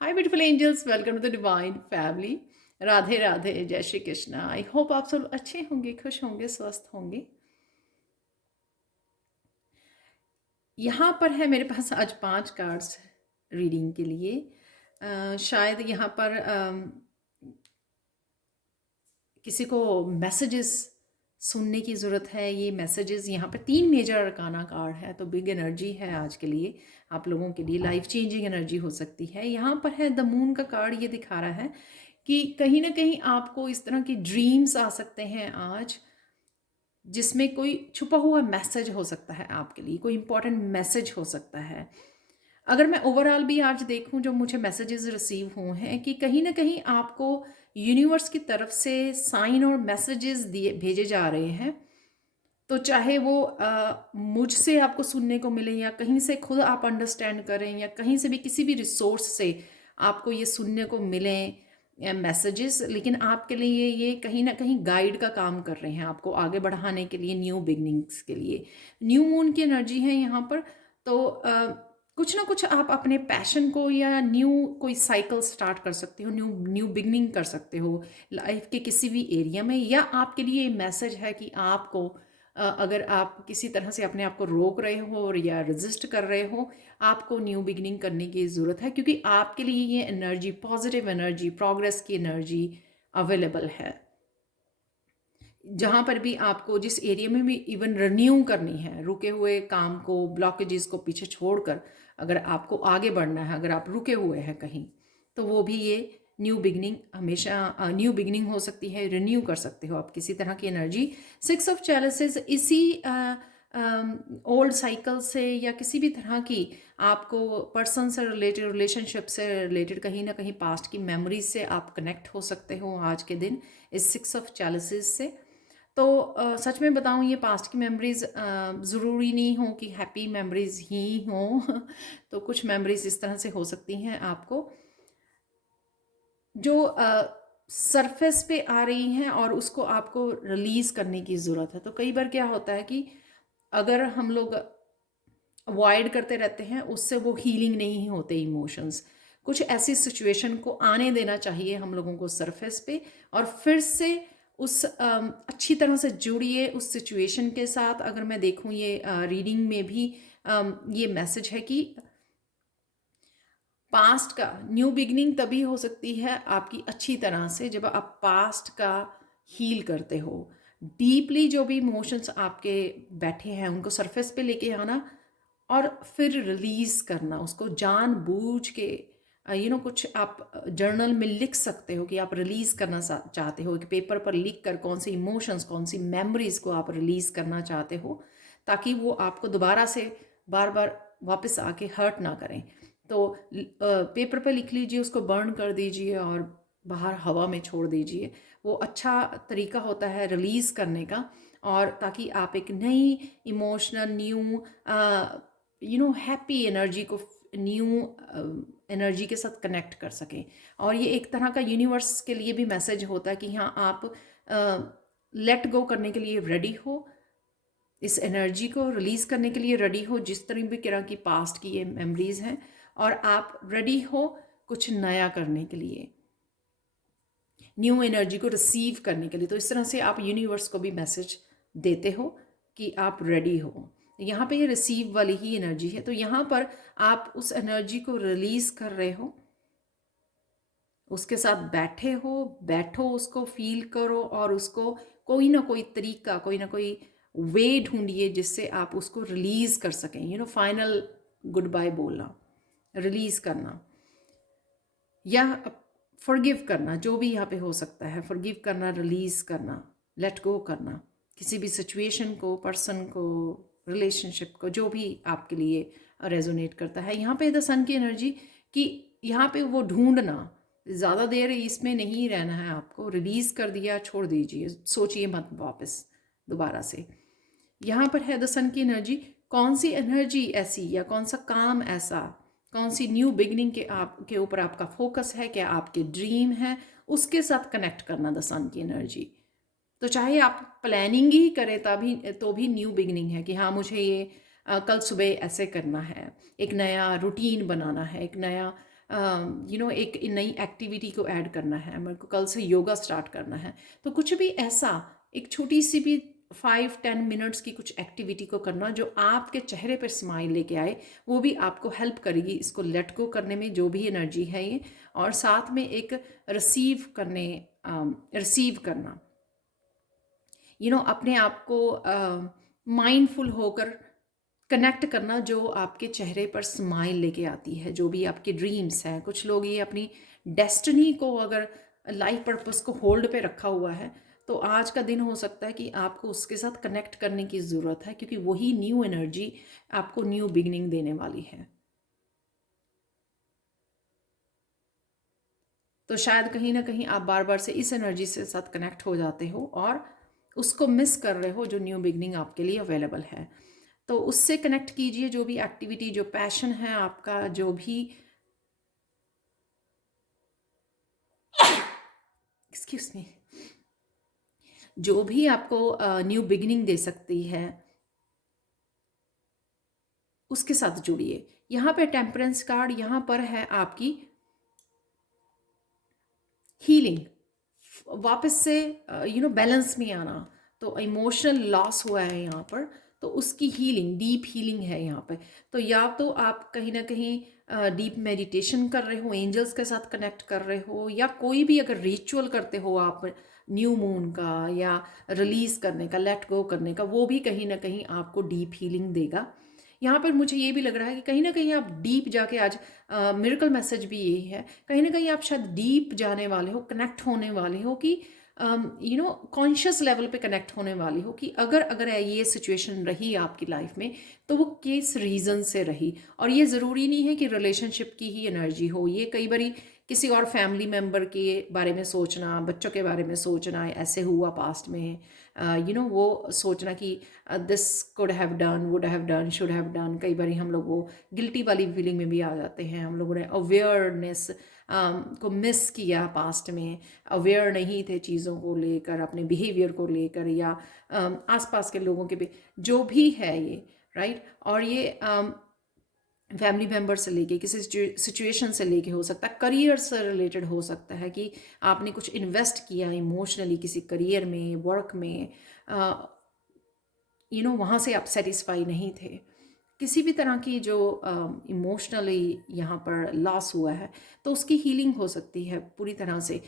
Hi beautiful angels, welcome to the divine family. Radhe Radhe, जय Shri Krishna. I hope आप सब अच्छे होंगे, खुश होंगे, स्वस्थ होंगे। यहाँ पर है मेरे पास आज 5 कार्ड्स रीडिंग के लिए। शायद यहाँ पर किसी को मैसेजेस सुनने की ज़रूरत है। ये मैसेजेस यहाँ पर 3 मेजर अरकाना कार्ड है, तो बिग एनर्जी है आज के लिए। आप लोगों के लिए लाइफ चेंजिंग एनर्जी हो सकती है। यहाँ पर है द मून का कार्ड। ये दिखा रहा है कि कहीं ना कहीं आपको इस तरह की ड्रीम्स आ सकते हैं आज, जिसमें कोई छुपा हुआ मैसेज हो सकता है आपके लिए, कोई इंपॉर्टेंट मैसेज हो सकता है। अगर मैं ओवरऑल भी आज देखूं जो मुझे मैसेजेस रिसीव हुए हैं, कि कहीं ना कहीं आपको यूनिवर्स की तरफ से साइन और मैसेजेस दिए भेजे जा रहे हैं। तो चाहे वो मुझसे आपको सुनने को मिले, या कहीं से खुद आप अंडरस्टैंड करें, या कहीं से भी किसी भी रिसोर्स से आपको ये सुनने को मिले मैसेजेस, लेकिन आपके लिए ये कहीं ना कहीं गाइड का काम कर रहे हैं, आपको आगे बढ़ाने के लिए, न्यू बिगनिंग्स के लिए। न्यू मून की एनर्जी है यहाँ पर। तो कुछ ना कुछ आप अपने पैशन को, या न्यू कोई साइकिल स्टार्ट कर सकते हो, न्यू न्यू बिगनिंग कर सकते हो लाइफ के किसी भी एरिया में। या आपके लिए मैसेज है कि आपको अगर आप किसी तरह से अपने आप को रोक रहे हो और या रेजिस्ट कर रहे हो, आपको न्यू बिगनिंग करने की ज़रूरत है, क्योंकि आपके लिए ये एनर्जी, पॉजिटिव एनर्जी, प्रोग्रेस की एनर्जी अवेलेबल है। जहाँ पर भी आपको, जिस एरिया में भी इवन रिन्यू करनी है, रुके हुए काम को, ब्लॉकेजेस को पीछे छोड़कर अगर आपको आगे बढ़ना है, अगर आप रुके हुए हैं कहीं, तो वो भी ये न्यू बिगनिंग हमेशा न्यू बिगनिंग हो सकती है। रिन्यू कर सकते हो आप किसी तरह की एनर्जी। 6 ऑफ चैलिसेस इसी ओल्ड साइकिल से, या किसी भी तरह की आपको पर्सन से रिलेटेड, रिलेशनशिप से रिलेटेड, कहीं ना कहीं पास्ट की मेमोरीज से आप कनेक्ट हो सकते हो आज के दिन इस 6 ऑफ चैलिसेस से। तो सच में बताऊं, ये पास्ट की मेमोरीज ज़रूरी नहीं हो कि हैप्पी मेमोरीज ही हों तो कुछ मेमोरीज इस तरह से हो सकती हैं आपको, जो सरफेस पे आ रही हैं और उसको आपको रिलीज़ करने की ज़रूरत है। तो कई बार क्या होता है कि अगर हम लोग अवॉइड करते रहते हैं, उससे वो हीलिंग नहीं होते इमोशंस। कुछ ऐसी सिचुएशन को आने देना चाहिए हम लोगों को सरफेस पे, और फिर से उस अच्छी तरह से जुड़िए उस सिचुएशन के साथ। अगर मैं देखूं ये रीडिंग में भी ये मैसेज है कि पास्ट का न्यू बिगनिंग तभी हो सकती है आपकी अच्छी तरह से, जब आप पास्ट का हील करते हो। डीपली जो भी इमोशंस आपके बैठे हैं उनको सरफेस पे लेके आना, और फिर रिलीज करना उसको जानबूझ के। कुछ आप जर्नल में लिख सकते हो कि आप रिलीज करना चाहते हो, कि पेपर पर लिख कर कौन सी इमोशंस, कौन सी मेमोरीज को आप रिलीज करना चाहते हो, ताकि वो आपको दोबारा से बार बार वापस आके हर्ट ना करें। तो पेपर पर लिख लीजिए, उसको बर्न कर दीजिए और बाहर हवा में छोड़ दीजिए। वो अच्छा तरीका होता है रिलीज करने का, और ताकि आप एक नई इमोशनल न्यू हैप्पी एनर्जी को, न्यू एनर्जी के साथ कनेक्ट कर सकें। और ये एक तरह का यूनिवर्स के लिए भी मैसेज होता है कि हाँ, आप लेट गो करने के लिए रेडी हो, इस एनर्जी को रिलीज करने के लिए रेडी हो, जिस तरह की पास्ट की ये मेमोरीज हैं, और आप रेडी हो कुछ नया करने के लिए, न्यू एनर्जी को रिसीव करने के लिए। तो इस तरह से आप यूनिवर्स को भी मैसेज देते हो कि आप रेडी हो। यहाँ पे ये रिसीव वाली ही एनर्जी है। तो यहाँ पर आप उस एनर्जी को रिलीज कर रहे हो, उसके साथ बैठे हो, बैठो, उसको फील करो, और उसको कोई ना कोई तरीका, कोई ना कोई वे ढूंढिए जिससे आप उसको रिलीज कर सकें। फाइनल गुड बाय बोलना, रिलीज करना, या फॉरगिव करना, जो भी यहाँ पे हो सकता है। फॉरगिव करना, रिलीज करना, लेट गो करना, किसी भी सिचुएशन को, पर्सन को, रिलेशनशिप को, जो भी आपके लिए रेजोनेट करता है। यहाँ पे द सन की एनर्जी, कि यहाँ पे वो ढूंढना, ज़्यादा देर इसमें नहीं रहना है आपको। रिलीज कर दिया, छोड़ दीजिए, सोचिए मत वापस दोबारा से। यहाँ पर है द सन की एनर्जी। कौन सी एनर्जी ऐसी, या कौन सा काम ऐसा, कौन सी न्यू बिगनिंग के ऊपर आपका फोकस है, क्या आपके ड्रीम है, उसके साथ कनेक्ट करना द सन की एनर्जी। तो चाहे आप प्लानिंग ही करें तभी, तो भी न्यू बिगनिंग है कि हाँ, मुझे ये कल सुबह ऐसे करना है, एक नया रूटीन बनाना है, एक नया एक नई एक्टिविटी को ऐड करना है, मेरे को कल से योगा स्टार्ट करना है। तो कुछ भी ऐसा एक छोटी सी भी 5-10 मिनट्स की कुछ एक्टिविटी को करना जो आपके चेहरे पर स्माइल लेके आए, वो भी आपको हेल्प करेगी इसको लेट गो करने में, जो भी एनर्जी है ये। और साथ में एक रिसीव करना, अपने आप को माइंडफुल होकर कनेक्ट करना, जो आपके चेहरे पर स्माइल लेके आती है, जो भी आपके ड्रीम्स हैं। कुछ लोग ये अपनी डेस्टिनी को, अगर लाइफ पर्पस को होल्ड पे रखा हुआ है, तो आज का दिन हो सकता है कि आपको उसके साथ कनेक्ट करने की ज़रूरत है, क्योंकि वही न्यू एनर्जी आपको न्यू बिगनिंग देने वाली है। तो शायद कहीं ना कहीं आप बार बार से इस एनर्जी से साथ कनेक्ट हो जाते हो और उसको मिस कर रहे हो, जो न्यू बिगनिंग आपके लिए अवेलेबल है। तो उससे कनेक्ट कीजिए, जो भी एक्टिविटी, जो पैशन है आपका, जो भी एक्सक्यूज मी, जो भी आपको न्यू बिगिनिंग दे सकती है, उसके साथ जुड़िए। यहाँ पे टेम्परेंस कार्ड, यहाँ पर है आपकी हीलिंग, वापस से बैलेंस में आना। तो इमोशनल लॉस हुआ है यहाँ पर, तो उसकी हीलिंग, डीप हीलिंग है यहाँ पे। तो या तो आप कहीं ना कहीं डीप मेडिटेशन कर रहे हो, एंजल्स के साथ कनेक्ट कर रहे हो, या कोई भी अगर रिचुअल करते हो आप न्यू मून का या रिलीज करने का, लेट गो करने का, वो भी कहीं ना कहीं आपको डीप हीलिंग देगा। यहाँ पर मुझे ये भी लग रहा है कि कहीं ना कहीं आप डीप जाके आज, मिरेकल मैसेज भी यही है, कहीं ना कहीं आप शायद डीप जाने वाले हो, कनेक्ट होने वाले हो, कि कॉन्शियस लेवल पे कनेक्ट होने वाली हो, कि अगर अगर ये सिचुएशन रही आपकी लाइफ में, तो वो किस रीज़न से रही। और ये ज़रूरी नहीं है कि रिलेशनशिप की ही एनर्जी हो, ये कई बारी किसी और फैमिली मेम्बर के बारे में सोचना, बच्चों के बारे में सोचना, ऐसे हुआ पास्ट में, वो सोचना कि this could have done, would have done, should have done. कई बार हम लोग वो गिल्टी वाली फीलिंग में भी आ जाते हैं, हम लोगों ने अवेयरनेस को मिस किया पास्ट में, अवेयर नहीं थे चीज़ों को लेकर, अपने बिहेवियर को लेकर, या आसपास के लोगों के भी, जो भी है ये, राइट। और ये फैमिली मेम्बर से लेके, किसी सिचुएशन से लेके हो सकता है, करियर से रिलेटेड हो सकता है कि आपने कुछ इन्वेस्ट किया इमोशनली किसी करियर में, वर्क में, वहाँ से आप सेटिस्फाई नहीं थे। किसी भी तरह की जो इमोशनली यहाँ पर लॉस हुआ है, तो उसकी हीलिंग हो सकती है पूरी तरह से।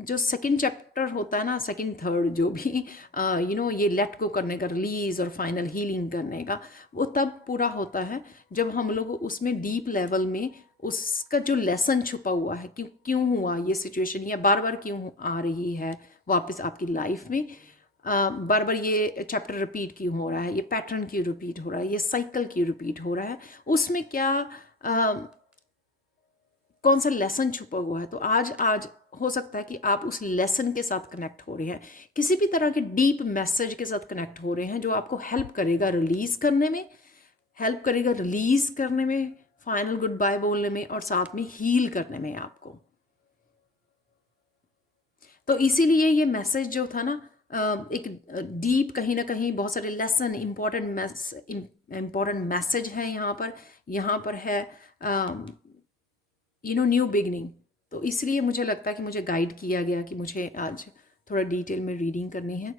जो सेकंड चैप्टर होता है ना, सेकंड थर्ड, जो भी ये लेट गो करने का, रिलीज और फाइनल हीलिंग करने का, वो तब पूरा होता है जब हम लोग उसमें डीप लेवल में उसका जो लेसन छुपा हुआ है, क्यों क्यों हुआ ये सिचुएशन, या बार बार क्यों आ रही है वापस आपकी लाइफ में, बार बार ये चैप्टर रिपीट क्यों हो रहा है, ये पैटर्न क्यों रिपीट हो रहा है, ये साइकिल क्यों रिपीट हो रहा है, उसमें क्या कौन सा लेसन छुपा हुआ है। तो आज आज हो सकता है कि आप उस लेसन के साथ कनेक्ट हो रहे हैं, किसी भी तरह के डीप मैसेज के साथ कनेक्ट हो रहे हैं, जो आपको हेल्प करेगा रिलीज करने में, हेल्प करेगा रिलीज करने में, फाइनल गुड बाय बोलने में, और साथ में हील करने में आपको। तो इसीलिए ये मैसेज जो था ना, एक डीप, कहीं ना कहीं बहुत सारे लेसन, इम्पॉर्टेंट मैसेज है यहाँ पर। यहाँ पर है न्यू बिगनिंग। तो इसलिए मुझे लगता है कि मुझे गाइड किया गया कि मुझे आज थोड़ा डिटेल में रीडिंग करनी है।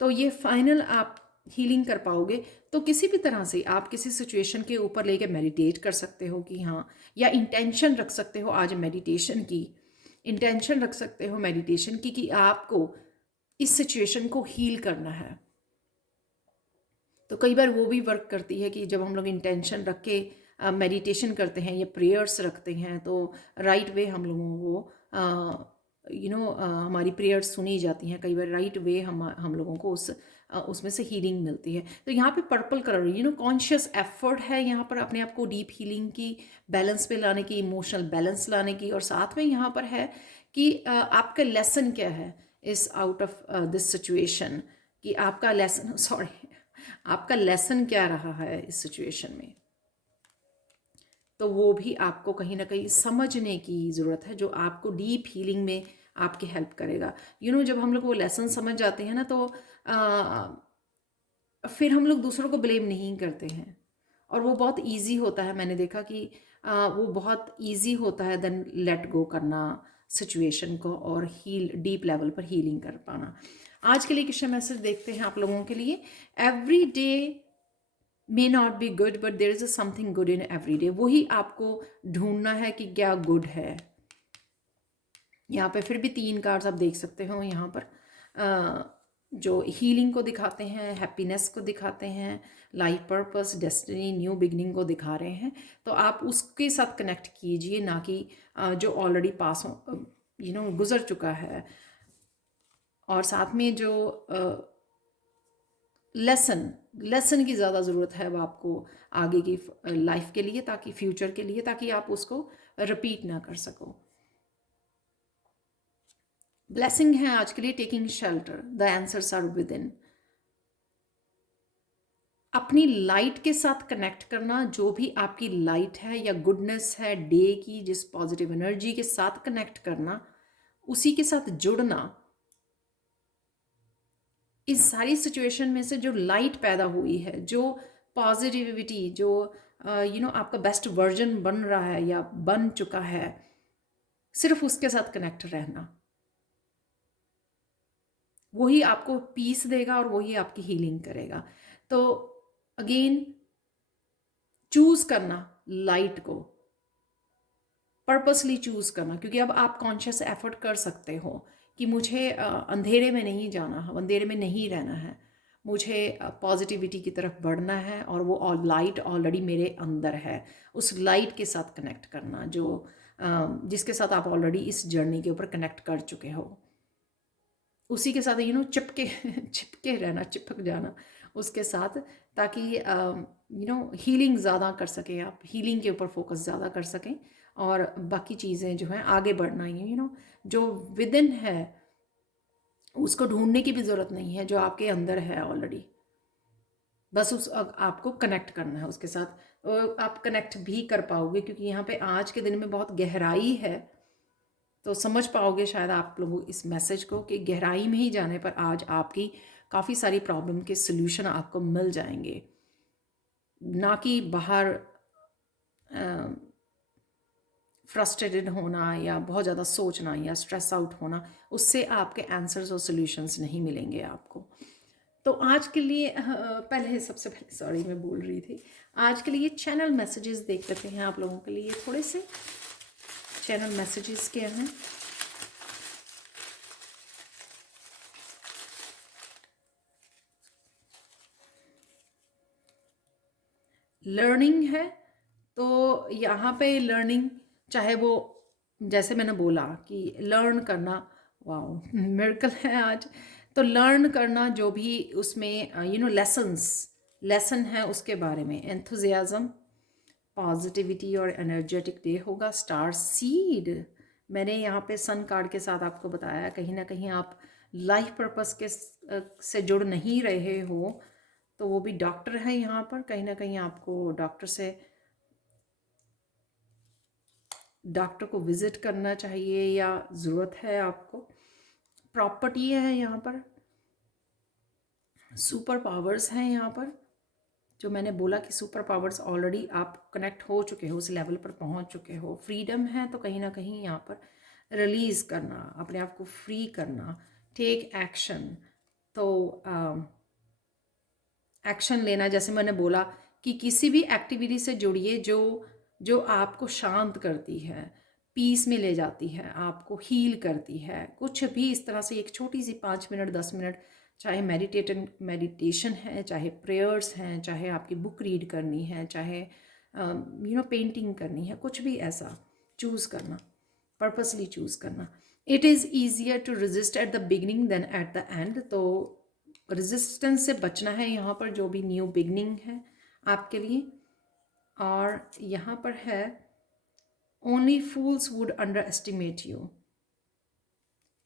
तो ये फाइनल आप हीलिंग कर पाओगे, तो किसी भी तरह से आप किसी सिचुएशन के ऊपर लेके मेडिटेट कर सकते हो कि हाँ, या इंटेंशन रख सकते हो आज मेडिटेशन की, इंटेंशन रख सकते हो मेडिटेशन की, कि आपको इस सिचुएशन को हील करना है। तो कई बार वो भी वर्क करती है कि जब हम लोग इंटेंशन रख के मेडिटेशन करते हैं या प्रेयर्स रखते हैं, तो राइट वे हम लोगों को हमारी प्रेयर्स सुनी जाती हैं। कई बार राइट वे हम लोगों को उसमें से हीलिंग मिलती है। तो यहाँ पे पर्पल कलर कॉन्शियस एफर्ट है यहाँ पर अपने आप को डीप हीलिंग की, बैलेंस पे लाने की, इमोशनल बैलेंस लाने की। और साथ में यहाँ पर है कि आपका लेसन क्या है इस आउट ऑफ दिस सिचुएशन, कि आपका लेसन सॉरी आपका लेसन क्या रहा है इस सिचुएशन में। तो वो भी आपको कहीं ना कहीं समझने की ज़रूरत है, जो आपको डीप हीलिंग में आपकी हेल्प करेगा। जब हम लोग वो लेसन समझ जाते हैं ना, तो फिर हम लोग दूसरों को ब्लेम नहीं करते हैं, और वो बहुत ईजी होता है। मैंने देखा कि वो बहुत ईजी होता है देन लेट गो करना सिचुएशन को और हील, डीप लेवल पर हीलिंग कर पाना। आज के लिए क्वेश्चन मैसेज देखते हैं आप लोगों के लिए। Every day may not be good but there is a something good in every day. वही आपको ढूंढना है कि क्या गुड है। यहाँ पे फिर भी 3 कार्ड्स आप देख सकते हो यहाँ पर, जो हीलिंग को दिखाते हैं, हैप्पीनेस को दिखाते हैं, life purpose, destiny, new beginning को दिखा रहे हैं। तो आप उसके साथ कनेक्ट कीजिए, ना कि जो ऑलरेडी पास हो, गुजर चुका है। और साथ में जो लेसन की ज़्यादा ज़रूरत है वो आपको आगे की लाइफ के लिए, ताकि फ्यूचर के लिए, ताकि आप उसको रिपीट ना कर सको। ब्लेसिंग है आज के लिए, taking shelter, the answers are within. अपनी लाइट के साथ कनेक्ट करना, जो भी आपकी लाइट है या गुडनेस है डे की, जिस पॉजिटिव एनर्जी के साथ कनेक्ट करना, उसी के साथ जुड़ना। इस सारी सिचुएशन में से जो लाइट पैदा हुई है, जो पॉजिटिविटी, जो आपका बेस्ट वर्जन बन रहा है या बन चुका है, सिर्फ उसके साथ कनेक्ट रहना, वही आपको पीस देगा और वही आपकी हीलिंग करेगा। तो अगेन चूज करना लाइट को, पर्पसली चूज करना, क्योंकि अब आप कॉन्शियस एफर्ट कर सकते हो कि मुझे अंधेरे में नहीं जाना है, अंधेरे में नहीं रहना है, मुझे पॉजिटिविटी की तरफ बढ़ना है, और वो लाइट ऑलरेडी मेरे अंदर है। उस लाइट के साथ कनेक्ट करना, जो जिसके साथ आप ऑलरेडी इस जर्नी के ऊपर कनेक्ट कर चुके हो, उसी के साथ चिपके चिपके रहना, चिपक जाना उसके साथ, ताकि हीलिंग ज़्यादा कर सकें आप, हीलिंग के ऊपर फोकस ज़्यादा कर सकें, और बाकी चीज़ें जो हैं आगे बढ़ना ही, जो विद इन है उसको ढूंढने की भी ज़रूरत नहीं है, जो आपके अंदर है ऑलरेडी, बस आपको कनेक्ट करना है उसके साथ। और आप कनेक्ट भी कर पाओगे, क्योंकि यहाँ पे आज के दिन में बहुत गहराई है, तो समझ पाओगे शायद आप लोग इस मैसेज को, कि गहराई में ही जाने पर आज आपकी काफ़ी सारी प्रॉब्लम के सल्यूशन आपको मिल जाएंगे, ना कि बाहर फ्रस्ट्रेटेड होना या बहुत ज़्यादा सोचना या स्ट्रेस आउट होना, उससे आपके आंसर्स और सॉल्यूशंस नहीं मिलेंगे आपको। तो आज के लिए पहले, सबसे पहले सॉरी मैं बोल रही थी, आज के लिए चैनल मैसेजेस देख लेते हैं आप लोगों के लिए। थोड़े से चैनल मैसेजेस क्या हैं। लर्निंग है, तो यहाँ पे लर्निंग, चाहे वो जैसे मैंने बोला कि लर्न करना, वाओ मिरेकल है आज, तो लर्न करना जो भी उसमें लेसन है उसके बारे में, एंथुजियाज्म, पॉजिटिविटी और एनर्जेटिक डे होगा। स्टार सीड, मैंने यहाँ पे सन कार्ड के साथ आपको बताया, कहीं ना कहीं आप लाइफ पर्पस के से जुड़ नहीं रहे हो, तो वो भी डॉक्टर है यहाँ पर, कहीं ना कहीं आपको डॉक्टर को विजिट करना चाहिए या ज़रूरत है आपको। प्रॉपर्टी है यहाँ पर, सुपर पावर्स हैं यहाँ पर, जो मैंने बोला कि सुपर पावर्स ऑलरेडी आप कनेक्ट हो चुके हो, उस लेवल पर पहुँच चुके हो। फ्रीडम है, तो कहीं ना कहीं यहाँ पर रिलीज़ करना, अपने आप को फ्री करना, टेक एक्शन, तो एक्शन लेना। जैसे मैंने बोला कि किसी भी एक्टिविटी से जुड़िए जो जो आपको शांत करती है, पीस में ले जाती है, आपको हील करती है, कुछ भी इस तरह से एक छोटी सी 5 मिनट 10 मिनट, चाहे मेडिटेशन है, चाहे प्रेयर्स हैं, चाहे आपकी बुक रीड करनी है, चाहे पेंटिंग करनी है, कुछ भी ऐसा चूज़ करना, पर्पसली चूज़ करना। It is easier to resist at the beginning than at the end, तो रेजिस्टेंस से बचना है यहाँ पर, जो भी न्यू बिगनिंग है आपके लिए। और यहाँ पर है only fools would under estimate you,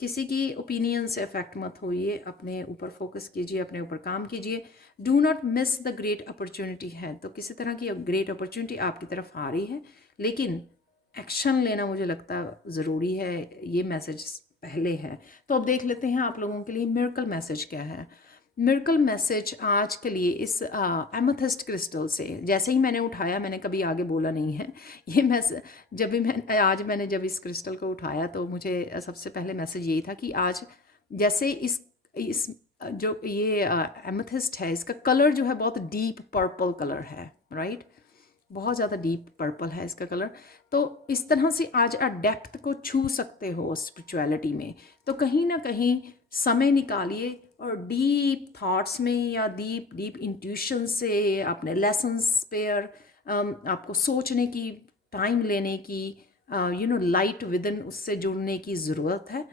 किसी की ओपिनियन से अफेक्ट मत होइए, अपने ऊपर फोकस कीजिए, अपने ऊपर काम कीजिए। Do not miss the great opportunity है, तो किसी तरह की ग्रेट अपॉर्चुनिटी आपकी तरफ आ रही है, लेकिन एक्शन लेना मुझे लगता है ज़रूरी है। ये मैसेज पहले है, तो अब देख लेते हैं आप लोगों के लिए मिरेकल मैसेज क्या है। मिरेकल मैसेज आज के लिए इस एमेथिस्ट क्रिस्टल से, जैसे ही मैंने उठाया, मैंने कभी आगे बोला नहीं है ये मैसेज। मैंने जब इस क्रिस्टल को उठाया तो मुझे सबसे पहले मैसेज यही था कि आज जैसे इस जो ये एमेथिस्ट है, इसका कलर जो है बहुत डीप पर्पल कलर है, राइट। बहुत ज़्यादा डीप पर्पल है इसका कलर। तो इस तरह से आज आप डेप्थ को छू सकते हो स्पिरिचुअलिटी में। तो कहीं ना कहीं समय निकालिए और डीप थॉट्स में या डीप डीप इंट्यूशन से अपने लेसन्स पे और आपको सोचने की, टाइम लेने की, लाइट विद इन, उससे जुड़ने की ज़रूरत है।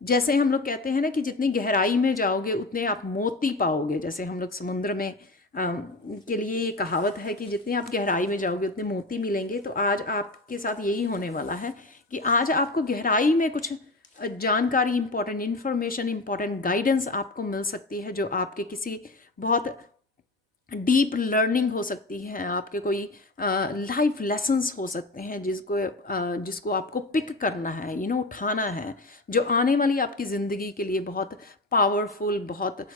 जैसे हम लोग कहते हैं ना कि जितनी गहराई में जाओगे उतने आप मोती पाओगे। जैसे हम लोग समुद्र में के लिए ये कहावत है कि जितनी आप गहराई में जाओगे उतने मोती मिलेंगे। तो आज आपके साथ यही होने वाला है कि आज आपको गहराई में कुछ जानकारी, इंपॉर्टेंट इंफॉर्मेशन, इंपॉर्टेंट गाइडेंस आपको मिल सकती है, जो आपके किसी बहुत डीप लर्निंग हो सकती है, आपके कोई लाइफ लेसन्स हो सकते हैं जिसको आपको पिक करना है, उठाना है, जो आने वाली आपकी ज़िंदगी के लिए बहुत पावरफुल, बहुत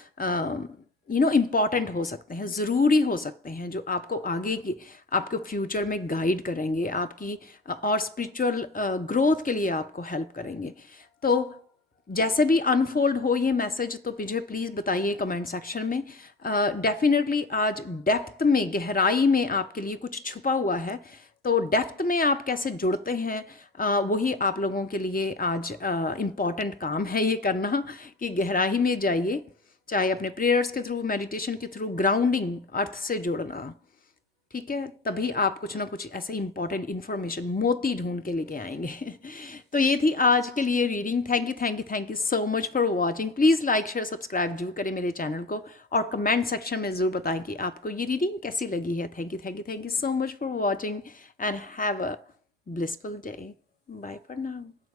इम्पॉर्टेंट हो सकते हैं, ज़रूरी हो सकते हैं, जो आपको आगे की, आपके फ्यूचर में गाइड करेंगे, आपकी और स्पिरिचुअल ग्रोथ के लिए आपको हेल्प करेंगे। तो जैसे भी अनफोल्ड हो ये मैसेज, तो मुझे प्लीज़ बताइए कमेंट सेक्शन में। डेफिनेटली आज डेप्थ में, गहराई में आपके लिए कुछ छुपा हुआ है। तो डेप्थ में आप कैसे जुड़ते हैं, वही आप लोगों के लिए आज इम्पॉर्टेंट काम है ये करना, कि गहराई में जाइए, चाहे अपने प्रेयर्स के थ्रू, मेडिटेशन के थ्रू, ग्राउंडिंग, अर्थ से जुड़ना, ठीक है। तभी आप कुछ ना कुछ ऐसे इंपॉर्टेंट इन्फॉर्मेशन, मोती ढूंढ के लेके आएंगे तो ये थी आज के लिए reading. Thank you, thank you, thank you so much for watching. Please like, share, subscribe जरूर करें मेरे चैनल को, और कमेंट सेक्शन में ज़रूर बताएं कि आपको ये रीडिंग कैसी लगी है। Thank you, thank you, thank you so much for watching and have a blissful day. Bye for now.